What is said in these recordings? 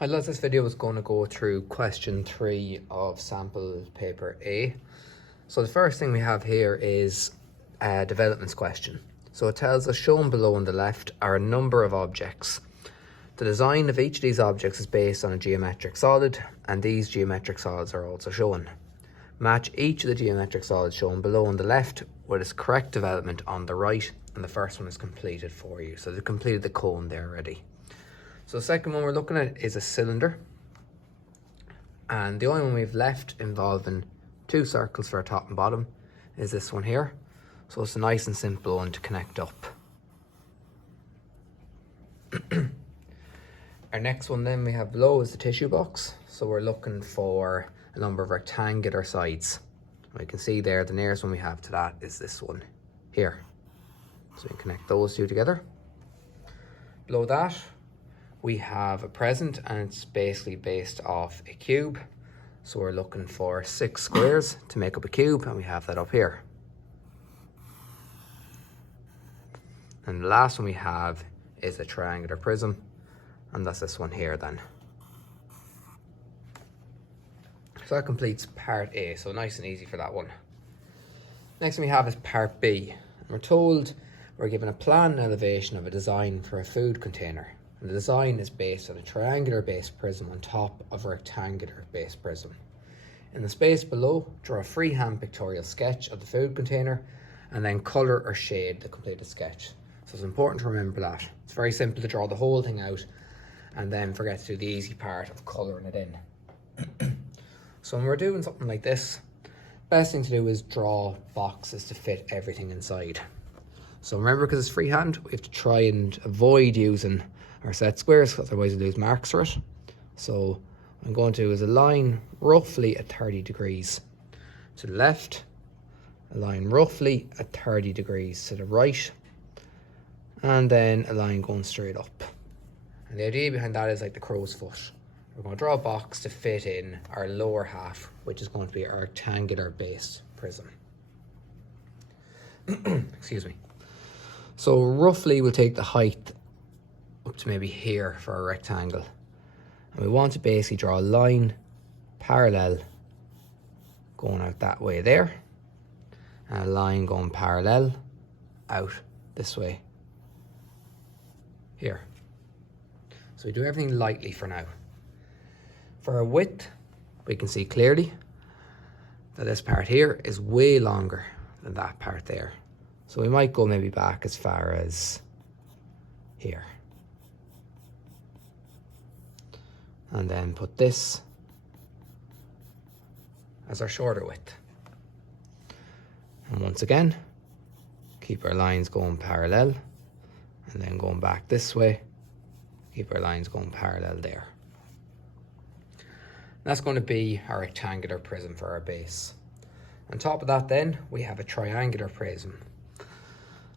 Highlights this video is going to go through question 3 of sample paper A. So the first thing we have here is a developments question. So it tells us, shown below on the left are a number of objects. The design of each of these objects is based on a geometric solid, and these geometric solids are also shown. Match each of the geometric solids shown below on the left with its correct development on the right, and the first one is completed for you. So they've completed the cone there already. So the second one we're looking at is a cylinder, and the only one we've left involving two circles for our top and bottom is this one here. So it's a nice and simple one to connect up. Our next one then we have below is the tissue box. So we're looking for a number of rectangular sides. We can see there the nearest one we have to that is this one here. So we can connect those two together. Below that we have a present, and it's basically based off a cube. So we're looking for 6 squares to make up a cube, and we have that up here. And the last one we have is a triangular prism, and that's this one here then. So that completes part A, so nice and easy for that one. Next thing we have is part B. And we're told we're given a plan and elevation of a design for a food container. And the design is based on a triangular based prism on top of a rectangular based prism. In the space below, draw a freehand pictorial sketch of the food container and then colour or shade the completed sketch. So it's important to remember that. It's very simple to draw the whole thing out and then forget to do the easy part of colouring it in. So when we're doing something like this, best thing to do is draw boxes to fit everything inside. So remember, because it's freehand, we have to try and avoid using our set squares, because otherwise we'll lose marks for it. So what I'm going to do is a line roughly at 30 degrees to the left, a line roughly at 30 degrees to the right, and then a line going straight up. And the idea behind that is like the crow's foot. We're going to draw a box to fit in our lower half, which is going to be our rectangular based prism. Excuse me. So roughly we'll take the height up to maybe here for a rectangle. And we want to basically draw a line parallel going out that way there, and a line going parallel out this way here. So we do everything lightly for now. For our width, we can see clearly that this part here is way longer than that part there. So we might go maybe back as far as here. And then put this as our shorter width. And once again, keep our lines going parallel, and then going back this way, keep our lines going parallel there. That's going to be our rectangular prism for our base. On top of that then, we have a triangular prism.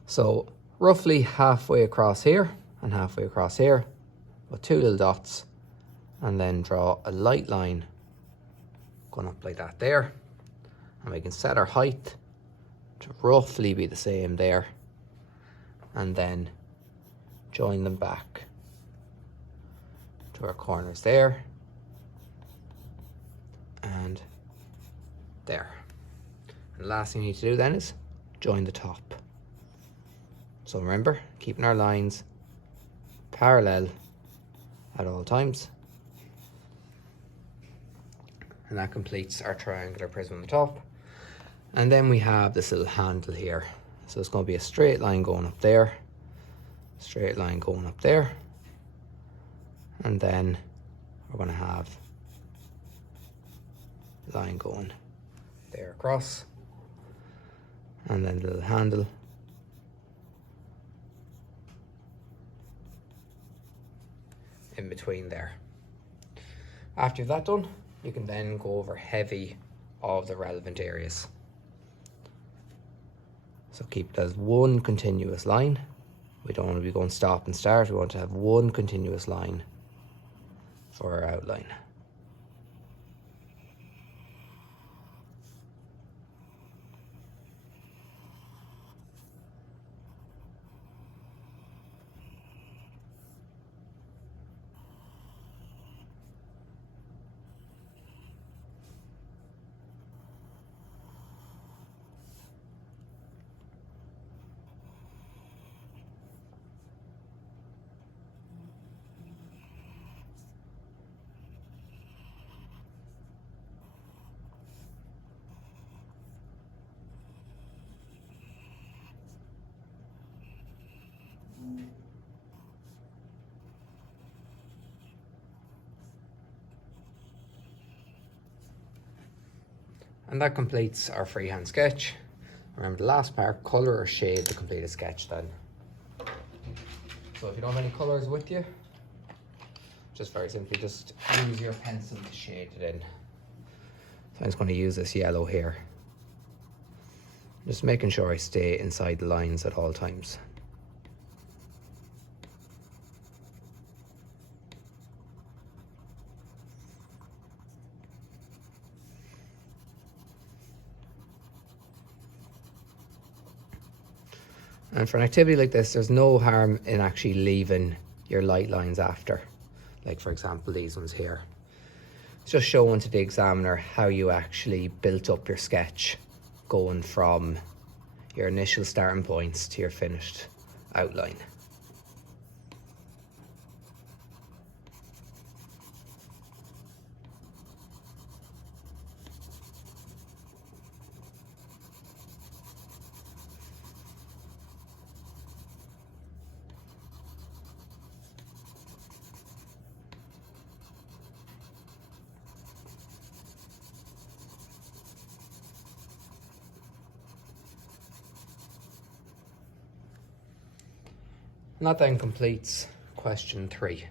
So roughly halfway across here and halfway across here, with 2 little dots, and then draw a light line going up like that there. And we can set our height to roughly be the same there, and then join them back to our corners there and there. And the last thing we need to do then is join the top. So remember, keeping our lines parallel at all times. And that completes our triangular prism on the top. And then we have this little handle here. So it's going to be a straight line going up there, straight line going up there, and then we're going to have a line going there across, and then the little handle in between there. After you've that done, you can then go over heavy of the relevant areas. So keep it as one continuous line. We don't want to be going stop and start. We want to have one continuous line for our outline. And that completes our freehand sketch. Remember the last part, colour or shade the completed sketch then. So if you don't have any colours with you, just very simply just use your pencil to shade it in. So I'm just going to use this yellow here. Just making sure I stay inside the lines at all times. And for an activity like this, there's no harm in actually leaving your light lines after. Like for example, these ones here. It's just showing to the examiner how you actually built up your sketch, going from your initial starting points to your finished outline. And that then completes question 3.